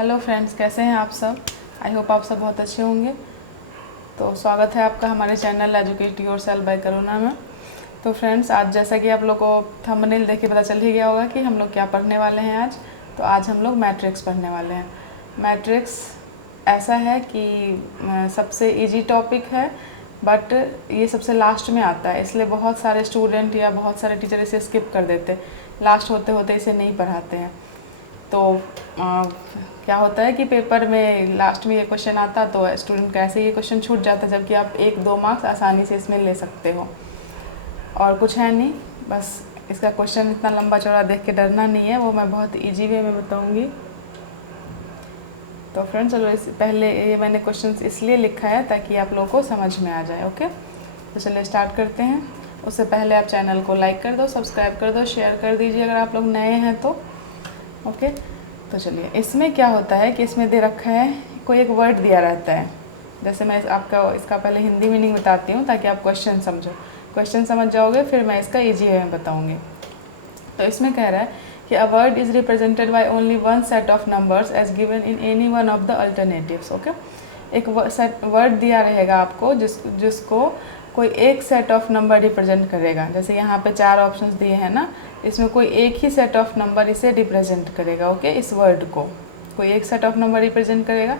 Hello friends, कैसे हैं आप सब। आई होप आप सब बहुत अच्छे होंगे। तो स्वागत है आपका हमारे चैनल एजुकेट योरसेल्फ बाय करुणा में। तो फ्रेंड्स, आज जैसा कि आप लोग को थंबनेल देख के पता चल ही गया होगा कि हम लोग क्या पढ़ने वाले हैं आज। तो आज हम लोग मैट्रिक्स पढ़ने वाले हैं। मैट्रिक्स ऐसा है कि सबसे इजी टॉपिक है, बट ये सबसे लास्ट में आता है, इसलिए बहुत सारे स्टूडेंट या बहुत सारे टीचर इसे स्किप कर देते, लास्ट होते होते इसे नहीं पढ़ाते हैं। तो क्या होता है कि पेपर में लास्ट में ये क्वेश्चन आता तो स्टूडेंट का ऐसे ये क्वेश्चन छूट जाता है, जबकि आप 1-2 मार्क्स आसानी से इसमें ले सकते हो। और कुछ है नहीं, बस इसका क्वेश्चन इतना लंबा चौड़ा देख के डरना नहीं है, वो मैं बहुत इजी वे में बताऊंगी। तो फ्रेंड्स चलो, इस पहले ये मैंने क्वेश्चन इसलिए लिखा है ताकि आप लोगों को समझ में आ जाए। ओके, तो चलिए स्टार्ट करते हैं। उससे पहले आप चैनल को लाइक कर दो, सब्सक्राइब कर दो, शेयर कर दीजिए अगर आप लोग नए हैं तो। ओके, तो चलिए, इसमें क्या होता है कि इसमें दे रखा है, कोई एक वर्ड दिया रहता है। जैसे मैं आपका इसका पहले हिंदी मीनिंग बताती हूँ ताकि आप क्वेश्चन समझो। क्वेश्चन समझ जाओगे फिर मैं इसका ईजी वे में बताऊँगी। तो इसमें कह रहा है कि a word is represented by only one set of numbers as given in any one of the alternatives. Okay, एक वर्ड दिया रहेगा आपको जिसको कोई एक सेट ऑफ नंबर रिप्रेजेंट करेगा। जैसे यहाँ पे 4 ऑप्शंस दिए हैं ना, इसमें कोई एक ही सेट ऑफ नंबर इसे रिप्रेजेंट करेगा। ओके, इस वर्ड को कोई एक सेट ऑफ नंबर रिप्रेजेंट करेगा।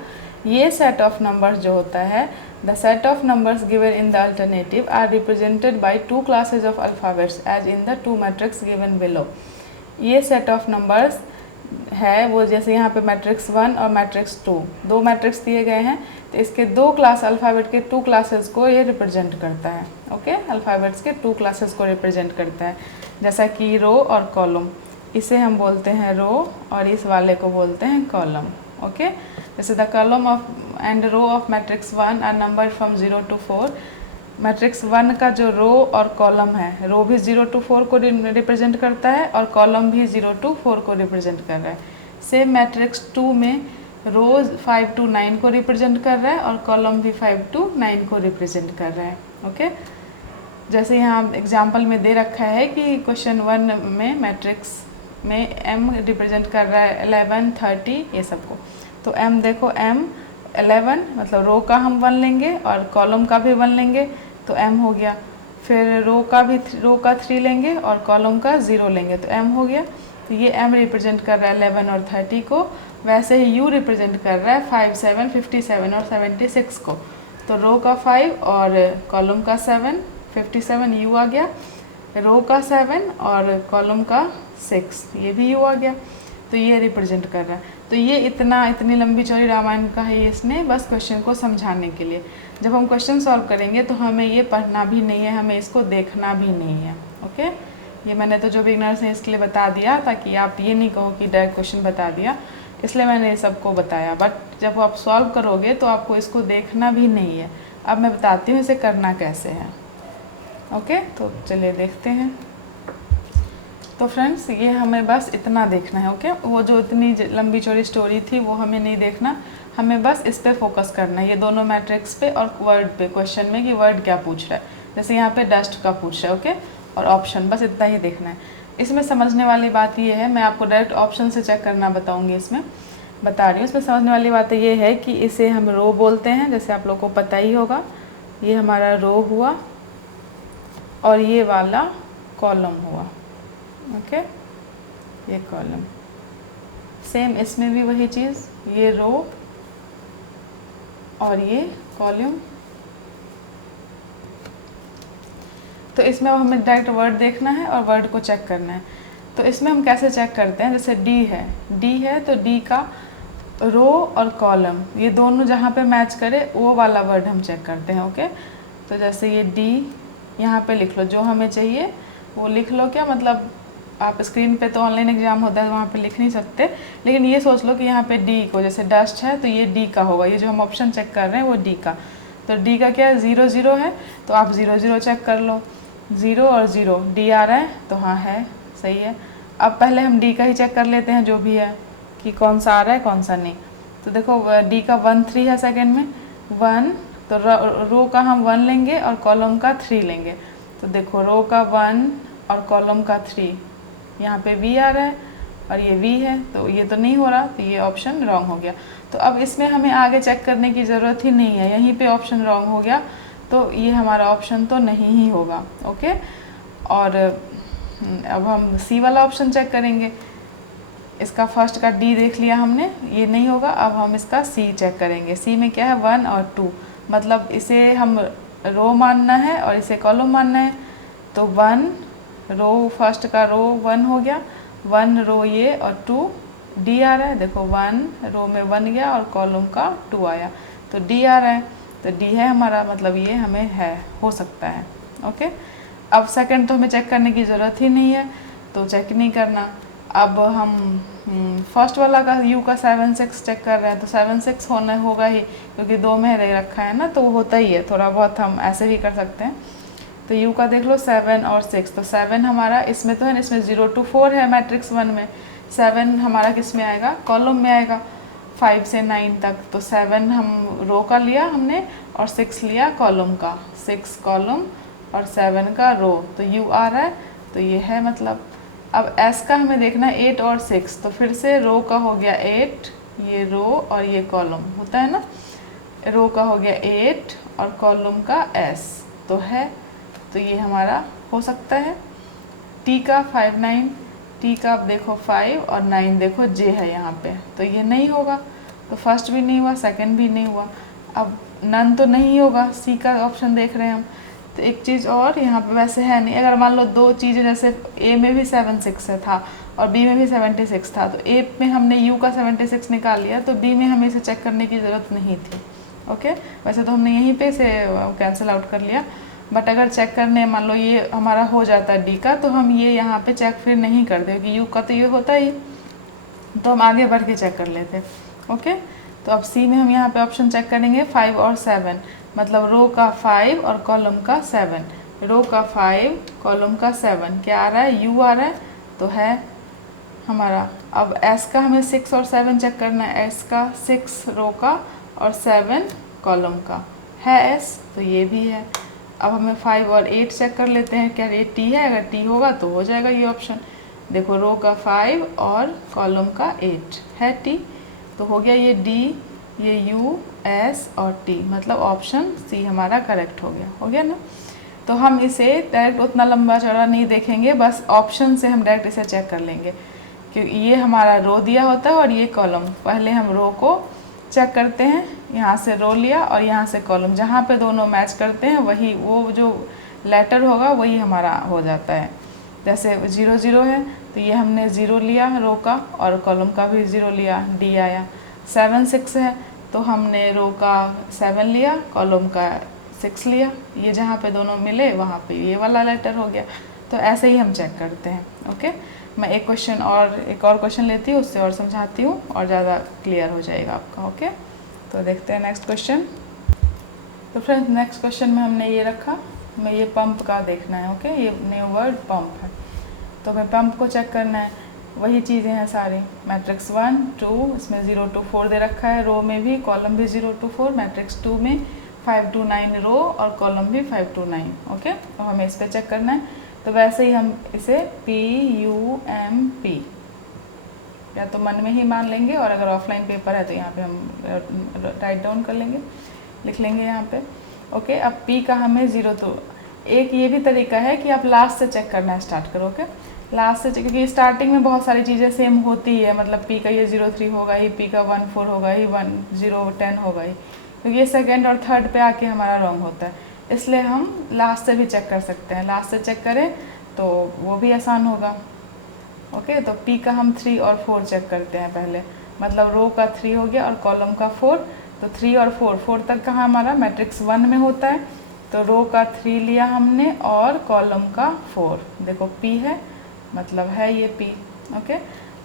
ये सेट ऑफ नंबर्स जो होता है, the set of numbers given in the alternative are represented by 2 classes of alphabets as in the 2 matrix given below. ये सेट ऑफ नंबर्स है वो, जैसे यहाँ पे मैट्रिक्स 1 और मैट्रिक्स 2, 2 मैट्रिक्स दिए गए हैं, तो इसके 2 क्लास अल्फ़ाबेट के 2 क्लासेस को ये रिप्रेजेंट करता है। ओके, अल्फ़ाबेट्स के 2 क्लासेस को रिप्रेजेंट करता है, जैसा कि रो और कॉलम। इसे हम बोलते हैं रो और इस वाले को बोलते हैं कॉलम। ओके, जैसे the column of and row of matrix 1 are number from 0 to 4। Matrix 1 का जो रो और कॉलम है, रो भी 0 to 4 को रिप्रेजेंट करता है और कॉलम भी 0 to 4 को रिप्रेजेंट कर रहा है। सेम मैट्रिक्स 2 में रोज 5 to 9 को रिप्रेजेंट कर रहा है और कॉलम भी 5 to 9 को रिप्रेजेंट कर रहा है। ओके, जैसे यहाँ एग्जाम्पल में दे रखा है कि क्वेश्चन 1 में मैट्रिक्स में m रिप्रेजेंट कर रहा है 11, 30 ये सबको। तो m देखो, m 11 मतलब रो का हम 1 लेंगे और कॉलम का भी 1 लेंगे तो m हो गया। फिर रो का 3 लेंगे और कॉलम का 0 लेंगे तो m हो गया। तो ये m रिप्रेजेंट कर रहा है 11 और 30 को। वैसे ही u रिप्रेजेंट कर रहा है 5, 7, 57 और 76 को। तो रो का 5 और कॉलम का 7, 57 u आ गया, रो का 7 और कॉलम का 6, ये भी u आ गया। तो ये रिप्रेजेंट कर रहा है। तो ये इतनी लंबी चौड़ी रामायण का है इसमें, बस क्वेश्चन को समझाने के लिए। जब हम क्वेश्चन सॉल्व करेंगे तो हमें ये पढ़ना भी नहीं है, हमें इसको देखना भी नहीं है। ओके, ये मैंने तो जो बिगनर्स हैं इसके लिए बता दिया ताकि आप ये नहीं कहो कि डायरेक्ट क्वेश्चन बता दिया, इसलिए मैंने ये सबको बताया। बट जब आप सॉल्व करोगे तो आपको इसको देखना भी नहीं है। अब मैं बताती हूँ इसे करना कैसे है। ओके, तो चलिए देखते हैं। तो फ्रेंड्स, ये हमें बस इतना देखना है। ओके, वो जो इतनी लंबी चौड़ी स्टोरी थी वो हमें नहीं देखना, हमें बस इस पे फोकस करना है, ये दोनों मैट्रिक्स पे और वर्ड पे। क्वेश्चन में कि वर्ड क्या पूछ रहा है, जैसे यहाँ पे डस्ट का पूछ रहा है। ओके, और ऑप्शन, बस इतना ही देखना है। इसमें समझने वाली बात ये है, मैं आपको डायरेक्ट ऑप्शन से चेक करना बताऊँगी, इसमें बता रही हूँ। इसमें समझने वाली बात ये है कि इसे हम रो बोलते हैं, जैसे आप लोग को पता ही होगा। ये हमारा रो हुआ और ये वाला कॉलम हुआ। ओके, ये कॉलम। सेम इसमें भी वही चीज़, ये रो और ये कॉलम। तो इसमें हमें डायरेक्ट वर्ड देखना है और वर्ड को चेक करना है। तो इसमें हम कैसे चेक करते हैं, जैसे डी है तो डी का रो और कॉलम ये दोनों जहाँ पे मैच करे वो वाला वर्ड हम चेक करते हैं। ओके, तो जैसे ये डी यहाँ पे लिख लो, जो हमें चाहिए वो लिख लो। क्या मतलब, आप स्क्रीन पे तो ऑनलाइन एग्जाम होता है वहाँ पे लिख नहीं सकते, लेकिन ये सोच लो कि यहाँ पे डी को, जैसे डस्ट है तो ये डी का होगा, ये जो हम ऑप्शन चेक कर रहे हैं वो डी का। तो डी का क्या है, 0, 0 है, तो आप 0, 0 चेक कर लो। 0 और 0 डी आ रहा है तो हाँ है, सही है। अब पहले हम डी का ही चेक कर लेते हैं जो भी है, कि कौन सा आ रहा है कौन सा नहीं। तो देखो डी का 1, 3 है सेकेंड में 1, तो रो का हम 1 लेंगे और कॉलम का 3 लेंगे। तो देखो रो का 1 और कॉलम का 3, यहाँ पे वी आ रहा है और ये V है, तो ये तो नहीं हो रहा, तो ये ऑप्शन रॉन्ग हो गया। तो अब इसमें हमें आगे चेक करने की ज़रूरत ही नहीं है, यहीं पे ऑप्शन रॉन्ग हो गया, तो ये हमारा ऑप्शन तो नहीं ही होगा। ओके, और अब हम C वाला ऑप्शन चेक करेंगे। इसका फर्स्ट का D देख लिया हमने, ये नहीं होगा। अब हम इसका C चेक करेंगे। C में क्या है 1 और 2, मतलब इसे हम रो मानना है और इसे कॉलम मानना है। तो 1 रो, फर्स्ट का रो 1 हो गया, 1 रो ये, और 2 D आ रहा है। देखो 1 रो में 1 गया और कॉलम का 2 आया, तो D आ रहा है, तो D है हमारा, मतलब ये हमें है, हो सकता है। ओके, अब सेकंड तो हमें चेक करने की ज़रूरत ही नहीं है, तो चेक नहीं करना। अब हम फर्स्ट वाला का U का 7 6 चेक कर रहे हैं, तो 7 6 होना होगा ही, क्योंकि 2 में रह रखा है ना, तो वो होता ही है। थोड़ा बहुत हम ऐसे भी कर सकते हैं। तो U का देख लो 7 और 6, तो 7 हमारा इसमें तो है ना, इसमें 0 to 4 है मैट्रिक्स 1 में, 7 हमारा किस में आएगा, कॉलम में आएगा 5 से 9 तक। तो 7 हम रो का लिया हमने और 6 लिया कॉलम का, 6 कॉलम और 7 का रो, तो U आ रहा है, तो ये है मतलब। अब S का हमें देखना है 8 और 6, तो फिर से रो का हो गया 8, ये रो और ये कॉलम होता है ना, रो का हो गया 8 और कॉलम का S, तो है, तो ये हमारा हो सकता है। T का 5 9, T का अब देखो 5 और 9 देखो J है यहाँ पे, तो ये नहीं होगा, तो फर्स्ट भी नहीं हुआ, सेकंड भी नहीं हुआ। अब नन तो नहीं होगा, C का ऑप्शन देख रहे हैं हम। तो एक चीज़ और यहाँ पे वैसे है नहीं, अगर मान लो दो चीज़ें, जैसे A में भी 7 6 है था और B में भी 76 था, तो A में हमने U का 76 निकाल लिया, तो B में हमें इसे चेक करने की ज़रूरत नहीं थी। ओके, वैसे तो हमने यहीं पे इसे कैंसिल आउट कर लिया, बट अगर चेक करने मान लो ये हमारा हो जाता है D का, तो हम ये यहाँ पे चेक फिर नहीं करते, क्योंकि U का तो ये होता ही, तो हम आगे बढ़ के चेक कर लेते। ओके, तो अब C में हम यहाँ पे ऑप्शन चेक करेंगे 5 और 7, मतलब रो का 5 और कॉलम का 7, रो का 5 कॉलम का 7, क्या आ रहा है, U आ रहा है, तो है हमारा। अब S का हमें 6 और 7 चेक करना है, S का 6 रो का और 7 कॉलम का है S, तो ये भी है। अब हमें 5 और 8 चेक कर लेते हैं, क्या ये T है, अगर T होगा तो हो जाएगा ये ऑप्शन। देखो रो का 5 और कॉलम का 8 है T, तो हो गया ये D, ये U, S और T, मतलब ऑप्शन C हमारा करेक्ट हो गया ना। तो हम इसे डायरेक्ट उतना लंबा चौड़ा नहीं देखेंगे, बस ऑप्शन से हम डायरेक्ट इसे चेक कर लेंगे, क्योंकि ये हमारा रो दिया होता है और ये कॉलम। पहले हम रो को चेक करते हैं, यहाँ से रो लिया और यहाँ से कॉलम, जहाँ पे दोनों मैच करते हैं वही वो जो लेटर होगा वही हमारा हो जाता है। जैसे 0 0 है, तो ये हमने 0 लिया रो का और कॉलम का भी 0 लिया, D आया। 7 6 है, तो हमने रो का 7 लिया, कॉलम का 6 लिया, ये जहाँ पे दोनों मिले वहाँ पे ये वाला लेटर हो गया। तो ऐसे ही हम चेक करते हैं। ओके, मैं एक और क्वेश्चन लेती हूँ, उससे और समझाती हूँ और ज़्यादा क्लियर हो जाएगा आपका। ओके, तो देखते हैं नेक्स्ट क्वेश्चन। तो फ्रेंड्स नेक्स्ट क्वेश्चन में हमने ये रखा, हमें ये पंप का देखना है। ओके, ये न्यू वर्ड पंप है, तो हमें पंप को चेक करना है। वही चीज़ें हैं सारी, मैट्रिक्स 1 2, इसमें 0 to 4 दे रखा है, रो में भी, कॉलम भी 0 to 4, मैट्रिक्स 2 में 5 to 9 रो और कॉलम भी 5 to 9। ओके, तो हमें इस पर चेक करना है। तो वैसे ही हम इसे PUMP या तो मन में ही मान लेंगे, और अगर ऑफलाइन पेपर है तो यहाँ पे हम राइट डाउन कर लेंगे, लिख लेंगे यहाँ पे। ओके, अब P का हमें 0 तो एक ये भी तरीका है कि आप लास्ट से चेक करना स्टार्ट करो। ओके, लास्ट से, क्योंकि स्टार्टिंग में बहुत सारी चीज़ें सेम होती है, मतलब P का ये 0 3 होगा ही, P का 1 4 होगा ही, 1 0 10 होगा ही, क्योंकि ये सेकेंड और थर्ड पे आके हमारा रॉन्ग होता है, इसलिए हम लास्ट से भी चेक कर सकते हैं। लास्ट से चेक करें तो वो भी आसान होगा। ओके, तो P का हम 3 और 4 चेक करते हैं पहले, मतलब रो का 3 हो गया और कॉलम का 4, तो 3 और 4 तक कहाँ हमारा मैट्रिक्स 1 में होता है, तो रो का 3 लिया हमने और कॉलम का 4, देखो P है, मतलब है ये P। ओके,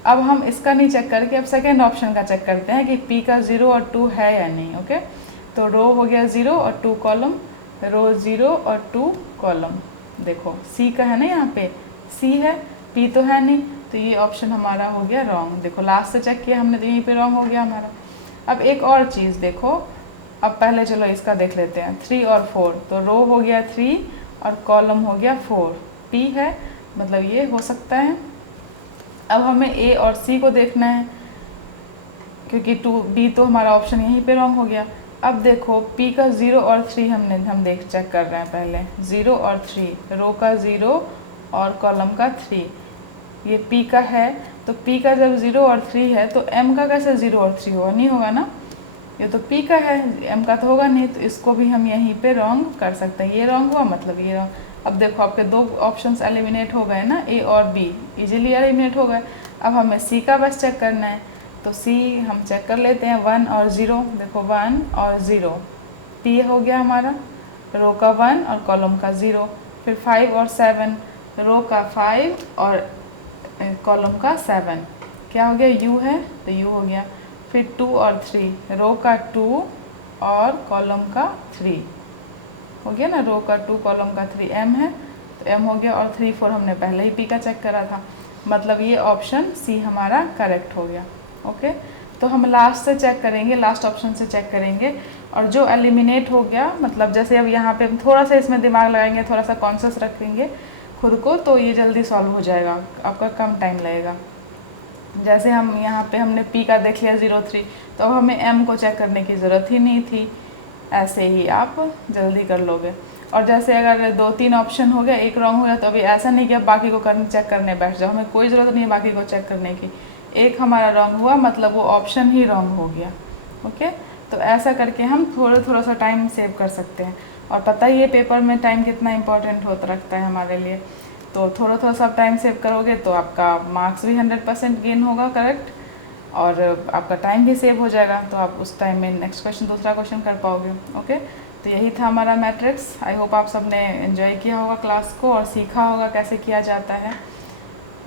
अब हम इसका नहीं चेक करके अब सेकेंड ऑप्शन का चेक करते हैं कि P का 0 और 2 है या नहीं। ओके, तो रो हो गया 0 और 2 कॉलम, रो 0 और 2 कॉलम, देखो C का है ना, यहाँ पे C है, P तो है नहीं, तो ये ऑप्शन हमारा हो गया रॉन्ग। देखो लास्ट से चेक किया हमने तो यहीं पे रॉन्ग हो गया हमारा। अब एक और चीज़ देखो, अब पहले चलो इसका देख लेते हैं, 3 और 4, तो रो हो गया 3 और कॉलम हो गया 4, P है, मतलब ये हो सकता है। अब हमें ए और सी को देखना है, क्योंकि 2B तो हमारा ऑप्शन यहीं पे रॉन्ग हो गया। अब देखो P का 0 और 3 हम देख चेक कर रहे हैं पहले, 0 और 3, रो का 0 और कॉलम का 3, ये P का है। तो P का जब 0 और 3 है तो M का कैसे 0 और 3 होगा, नहीं होगा ना, ये तो P का है, M का तो होगा नहीं, तो इसको भी हम यहीं पे रॉन्ग कर सकते हैं। ये रॉन्ग हुआ मतलब ये रॉन्ग। अब देखो आपके दो ऑप्शंस एलिमिनेट हो गए ना, A और B इजीली एलिमिनेट हो गए। अब हमें C का बस चेक करना है, तो C हम चेक कर लेते हैं, 1 और 0, देखो 1 और 0, P हो गया हमारा, रो का 1 और कॉलम का 0। फिर 5 और 7, रो का 5 और कॉलम का 7, क्या हो गया, U है तो U हो गया। फिर 2 और 3, रो का 2 और कॉलम का 3 हो गया ना, रो का 2 कॉलम का 3, M है तो M हो गया। और 3 4 हमने पहले ही P का चेक करा था, मतलब ये ऑप्शन C हमारा करेक्ट हो गया। ओके, तो हम लास्ट से चेक करेंगे, लास्ट ऑप्शन से चेक करेंगे, और जो एलिमिनेट हो गया, मतलब जैसे अब यहाँ पे हम थोड़ा सा इसमें दिमाग लगाएंगे, थोड़ा सा कॉन्शियस रखेंगे खुद को, तो ये जल्दी सॉल्व हो जाएगा, आपका कम टाइम लगेगा। जैसे हम यहाँ पे हमने P का देख लिया 0 3, तो अब हमें M को चेक करने की ज़रूरत ही नहीं थी, ऐसे ही आप जल्दी कर लोगे। और जैसे अगर 2-3 ऑप्शन हो गया, एक रॉन्ग हो गया, तो अभी ऐसा नहीं कि आप बाकी को चेक करने बैठ जाओ, हमें कोई ज़रूरत नहीं है बाकी को चेक करने की। एक हमारा रॉन्ग हुआ मतलब वो ऑप्शन ही रॉन्ग हो गया। ओके, तो ऐसा करके हम थोड़ा सा टाइम सेव कर सकते हैं। और पता ही है पेपर में टाइम कितना इंपॉर्टेंट होता रखता है हमारे लिए, तो थोड़ा सा टाइम सेव करोगे तो आपका मार्क्स भी 100% गेन होगा करेक्ट, और आपका टाइम भी सेव हो जाएगा, तो आप उस टाइम में नेक्स्ट क्वेश्चन, दूसरा क्वेश्चन कर पाओगे। ओके, तो यही था हमारा मैट्रिक्स। आई होप आप सबने एंजॉय किया होगा क्लास को और सीखा होगा कैसे किया जाता है।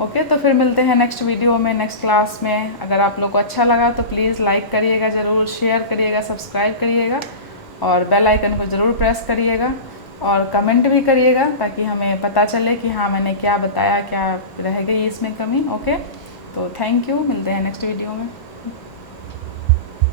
ओके, तो फिर मिलते हैं नेक्स्ट वीडियो में, नेक्स्ट क्लास में। अगर आप लोग को अच्छा लगा तो प्लीज़ लाइक करिएगा ज़रूर, शेयर करिएगा, सब्सक्राइब करिएगा, और बेल आइकन को ज़रूर प्रेस करिएगा, और कमेंट भी करिएगा ताकि हमें पता चले कि हाँ मैंने क्या बताया, क्या रह गई इसमें कमी। ओके, तो थैंक यू, मिलते हैं नेक्स्ट वीडियो में।